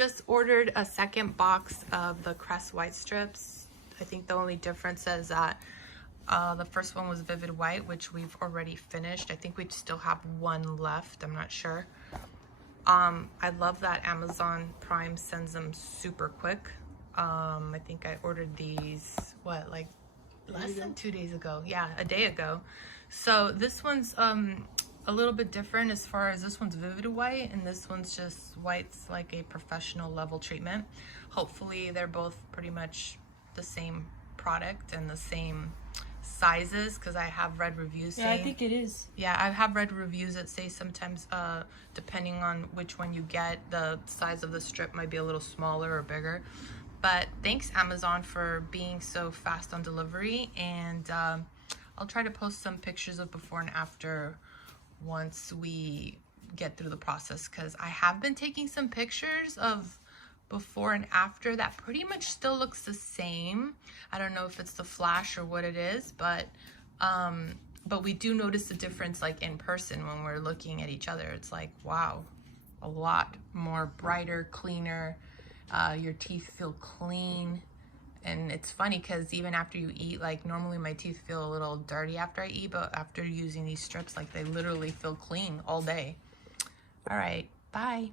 just ordered a second box of the Crest Whitestrips. I think the only difference is that the first one was Vivid White, which we've already finished. I think we still have one left. I'm not sure. I love that Amazon Prime sends them super quick. I think I ordered these, what, like less than 2 days ago. Yeah, a day ago. So this one's a little bit different as far as this one's Vivid White and this one's just white's like a professional level treatment. Hopefully they're both pretty much the same product and the same sizes, because I have read reviews saying, yeah, I think it is. Yeah, I have read reviews that say sometimes depending on which one you get, the size of the strip might be a little smaller or bigger. But thanks Amazon for being so fast on delivery, and I'll try to post some pictures of before and after once we get through the process, because I have been taking some pictures of before and after that pretty much still looks the same. I don't know if it's the flash or what it is, but we do notice the difference like in person when we're looking at each other. It's like, wow, a lot more brighter, cleaner. Your teeth feel clean. And it's funny because even after you eat, like normally my teeth feel a little dirty after I eat, but after using these strips, like they literally feel clean all day. All right, bye.